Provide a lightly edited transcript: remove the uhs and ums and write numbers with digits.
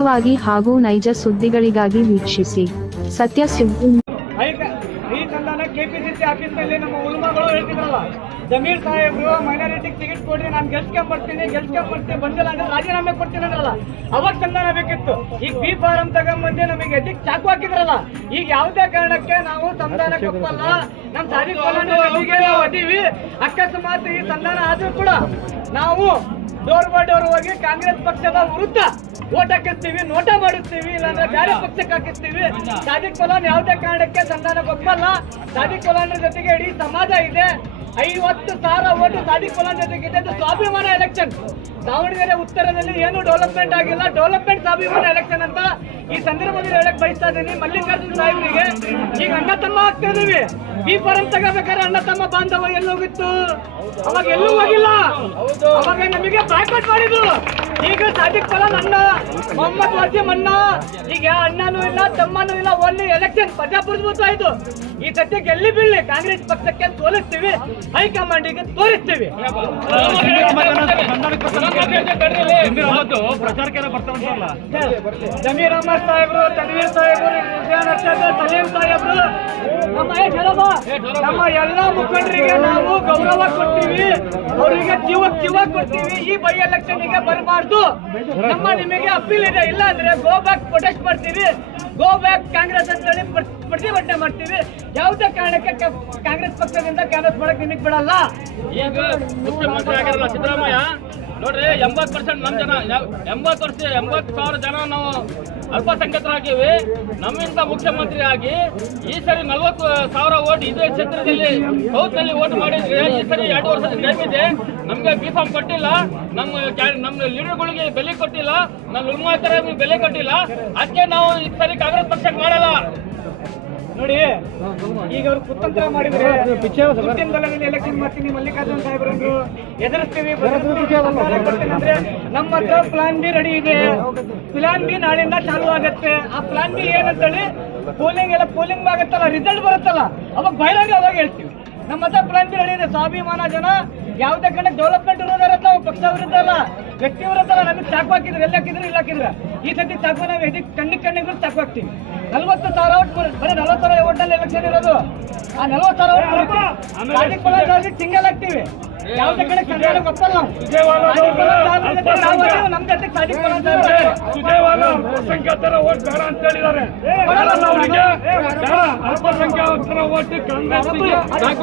ನಿಖರವಾಗಿ ಹಾಗೂ ನೈಜ ಸುದ್ದಿಗಳಿಗಾಗಿ ವೀಕ್ಷಿಸಿ ಸತ್ಯ ಸುದ್ದಿ. ಈ ಸಂಧಾನ ಕೆಪಿಸಿಸಿ ಆಫೀಸ್ನಲ್ಲಿ ನಮ್ಮ ಉಲ್ಮಾಗಳು ಹೇಳ್ತಿದ್ರಲ್ಲ, ಜಮೀರ್ ಸಾಹೇಬ್ರು ಮೈನಾರಿಟಿಗೆ ಟಿಕೆಟ್ ಕೊಡ್ರಿ, ನಾನು ಗೆಲ್ಸ್ಕೊಂಡ್ಬರ್ತೀನಿ ಬಂದಿಲ್ಲ ಅಂದ್ರೆ ರಾಜೀನಾಮೆ ಕೊಡ್ತೀನಿ ಅಂದ್ರಲ್ಲ, ಅವಾಗ ಸಂಧಾನ ಬೇಕಿತ್ತು. ಈಗ ಬಿ ಫಾರಂ ತಗೊಂಡ್ಬಂದು ನಮಗೆ ಎದ್ದಿಗೆ ಚಾಕು ಹಾಕಿದ್ರಲ್ಲ, ಈಗ ಯಾವುದೇ ಕಾರಣಕ್ಕೆ ನಾವು ಸಂಧಾನಕ್ಕೆ ಒಪ್ಪಲ್ಲ. ನಮ್ಮ ಸಾದಿಕ್ ಅದೀವಿ. ಅಕಸ್ಮಾತ್ ಈ ಸಂಧಾನ ಆದ್ರೂ ಕೂಡ ನಾವು ಡೋರ್ ಬೈ ಡೋರ್ ಹೋಗಿ ಕಾಂಗ್ರೆಸ್ ಪಕ್ಷದ ವಿರುದ್ಧ ಓಟ್ ಹಾಕಿಸ್ತೀವಿ, ನೋಟ ಮಾಡಿಸ್ತೀವಿ, ಇಲ್ಲಾಂದ್ರೆ ಬೇರೆ ಪಕ್ಷಕ್ಕೆ ಹಾಕಿಸ್ತೀವಿ. ಸಾದಿಕ್ ಪಲಾನ್ ಯಾವುದೇ ಕಾರಣಕ್ಕೆ ಸಂಧಾನಕ್ಕೆ ಒಪ್ಪಲ್ಲ. ಸಾದಿಕ್ ಪಲಾನ್ ಜೊತೆಗೆ ಇಡೀ ಸಮಾಜ ಇದೆ. 50,000 ಓಟು ಸಾದಿಕ್ ಪಲಾನ್ ಜೊತೆಗೆ ಇದೆ. ಸ್ವಾಭಿಮಾನ ಎಲೆಕ್ಷನ್. ದಾವಣಗೆರೆ ಉತ್ತರದಲ್ಲಿ ಏನು ಡೆವಲಪ್ಮೆಂಟ್ ಆಗಿಲ್ಲ, ಡೆವಲಪ್ಮೆಂಟ್ ಸ್ವಾಭಿಮಾನ ಎಲೆಕ್ಷನ್ ಅಂತ ಈ ಸಂದರ್ಭದಲ್ಲಿ ಹೇಳಕ್ ಬಯಸ್ತಾ ಇದ್ದೀನಿ. ಮಲ್ಲಿಕಾರ್ಜುನ್ ಸಾಹೇಬ್ರಿಗೆ ಈಗ ಅಣ್ಣ ತಮ್ಮ ಆಗ್ತಾ ಇದೀವಿ. ಈ ಫಾರಂ ತಗೋಬೇಕಾದ್ರೆ ಅಣ್ಣ ತಮ್ಮ ಬಾಂಧವ ಎಲ್ಲೋಗಿತ್ತು? ಅವಾಗ ಎಲ್ಲೂ ಹೋಗಿಲ್ಲ. ಅವಾಗ ನಮಗೆ ಬಾಯ್ಕಾಟ್ ಮಾಡಿದ್ರು. ಈಗ ಸಾದಿಕ್ ಪಲಾನ್ ಅಣ್ಣ, ಮೊಹಮ್ಮದ್ ವಾಸಿಂ ಅಣ್ಣ, ಈಗ ಅಣ್ಣನೂ ಇಲ್ಲ ತಮ್ಮನೂ ಇಲ್ಲ, ಓನ್ಲಿ ಎಲೆಕ್ಷನ್ ಪ್ರಜಾಪ್ರಭುತ್ವ ಆಯ್ತು. ಈ ಸದ್ಯಕ್ಕೆ ಎಲ್ಲಿ ಬೀಳಲಿ ಕಾಂಗ್ರೆಸ್ ಪಕ್ಷಕ್ಕೆ ಸೋಲಿಸ್ತೀವಿ, ಹೈಕಮಾಂಡಿಗೆ ತೋರಿಸ್ತೀವಿ. ಜಮೀರ್ ಅಹಮದ್ ಸಾಹೇಬ್ರು, ತನ್ವೀರ್ ಸಾಹೇಬ್ರು, ಸಲೀಂ ಸಾಹೇಬ್ರು, ನಮ್ಮ ಎಲ್ಲ ಮುಖಂಡರಿಗೆ ನಾವು ಗೌರವ ಕೊಡ್ತೀವಿ, ಅವರಿಗೆ ಜೀವ ಕೊಡ್ತೀವಿ. ಈ ಬೈ ಎಲೆಕ್ಷನ್ ಗೆ ಬರಬಾರ್ದು. ನಿಮಗೆ ಅಪೀಲ್ ಇದೆ. ಇಲ್ಲ ಅಂದ್ರೆ ಗೋ ಬ್ಯಾಕ್ ಪ್ರೊಟೆಸ್ಟ್ ಮಾಡ್ತೀವಿ, ಗೋ ಬ್ಯಾಕ್ ಕಾಂಗ್ರೆಸ್ ಅಂತ ಹೇಳಿ ಪ್ರತಿಭಟನೆ ಮಾಡ್ತೀವಿ. ಯಾವುದೇ ಕಾರಣಕ್ಕೆ ಕಾಂಗ್ರೆಸ್ ಪಕ್ಷದಿಂದ ಕಾಂಗ್ರೆಸ್ ಮಾಡಕ್ ನಿಮಗೆ ಬಿಡಲ್ಲ. ಈಗ ಮುಖ್ಯಮಂತ್ರಿ ಆಗಿರಲ್ಲ ಸಿದ್ದರಾಮಯ್ಯ ನೋಡ್ರಿ, 80% ನಮ್ಮ ಜನ, 80,000 ಜನ ನಾವು ಅಲ್ಪಸಂಖ್ಯಾತರಾಗಿವಿ. ನಮ್ಮಿಂದ ಮುಖ್ಯಮಂತ್ರಿ ಆಗಿ ಈ ಸರಿ 40,000 ಓಟ್ ಇದೇ ಕ್ಷೇತ್ರದಲ್ಲಿ ಸೌತ್ ನಲ್ಲಿ ಓಟ್ ಮಾಡಿದ್ರೆ ಈ ಸರಿ 2 ವರ್ಷದ ಟೈಮ್ ಇದೆ. ನಮ್ಗೆ ಬಿ ಫಾರ್ಮ್ ಕೊಟ್ಟಿಲ್ಲ, ನಮ್ಮ ಲೀಡರ್ಗಳಿಗೆ ಬೆಲೆ ಕೊಟ್ಟಿಲ್ಲ, ನಮ್ಮ ಉಲ್ಮಾತರ ಬೆಲೆ ಕೊಟ್ಟಿಲ್ಲ. ಅದಕ್ಕೆ ನಾವು ಈ ಸರಿ ಕಾಂಗ್ರೆಸ್ ಪಕ್ಷಕ್ಕೆ ಮಾಡಲ್ಲ. ನೋಡಿ, ಈಗ ಅವ್ರು ಕುತಂತ್ರ ಮಾಡಿದ್ರೆ ಎಲೆಕ್ಷನ್ ಮಾಡ್ತೀನಿ, ಮಲ್ಲಿಕಾರ್ಜುನ್ ಸಾಹೇಬ್ರು ಎದುರಿಸ್ತೀವಿ ಅಂದ್ರೆ ನಮ್ಮ ಹತ್ರ ಪ್ಲಾನ್ ಬಿ ರೆಡಿ ಇದೆ. ಪ್ಲಾನ್ ಬಿ ನಾಳೆಯಿಂದ ಚಾಲು ಆಗತ್ತೆ. ಆ ಪ್ಲಾನ್ ಬಿ ಏನಂತೇಳಿ ಪೋಲಿಂಗ್ ಆಗತ್ತಲ್ಲ, ರಿಸಲ್ಟ್ ಬರುತ್ತಲ್ಲ, ಅವಾಗ ಬಹಿರಂಗ ಅವಾಗ ಹೇಳ್ತೀವಿ. ನಮ್ಮ ಹತ್ರ ಪ್ಲಾನ್ ಬಿ ರೆಡಿ ಇದೆ. ಸ್ವಾಭಿಮಾನ ಜನ ಯಾವುದೇ ಕಡೆ ಡೆವಲಪ್ಮೆಂಟ್ ಇರೋದಾರತ್ತ ನಾವು ಪಕ್ಷ ವಿರುದ್ಧ ಅಲ್ಲ, ವ್ಯಕ್ತಿ ವಿರುದ್ಧ ಅಲ್ಲ. ನಮಗೆ ಚಾಕು ಹಾಕಿದ್ರೆ ಎಲ್ಲಿ ಹಾಕಿದ್ರೆ ಇಲ್ಲ ಹಾಕಿದ್ರೆ ಈ ಸತಿ ಚಾಕು ನಾವು ಕಣ್ಣಿಗೆ ಚಾಕು ಹಾಕ್ತೀವಿ. 40,000 ಓಟ್, ಬರೀ 40,000 ಓಟ್ನಲ್ಲಿ ಎಲೆಕ್ಷನ್ ಇರೋದು. ಆ 40,000 ಓಟ್ ಸಿಂಗಲ್ ಹಾಕ್ತೀವಿ. ಯಾವುದೇ ಕಡೆ ಕರ್ನಾಟಕ ಒಪ್ಪಲ್ಲ ನಾವು. ನಮ್ ಜೊತೆ ಅಲ್ಪಸಂಖ್ಯಾತರ ಓಟ್ ಬೇಡ ಅಂತ ಹೇಳಿದ್ದಾರೆ. ಅಲ್ಪಸಂಖ್ಯಾತರ ಓಟ್ ಕಾಂಗ್ರೆಸ್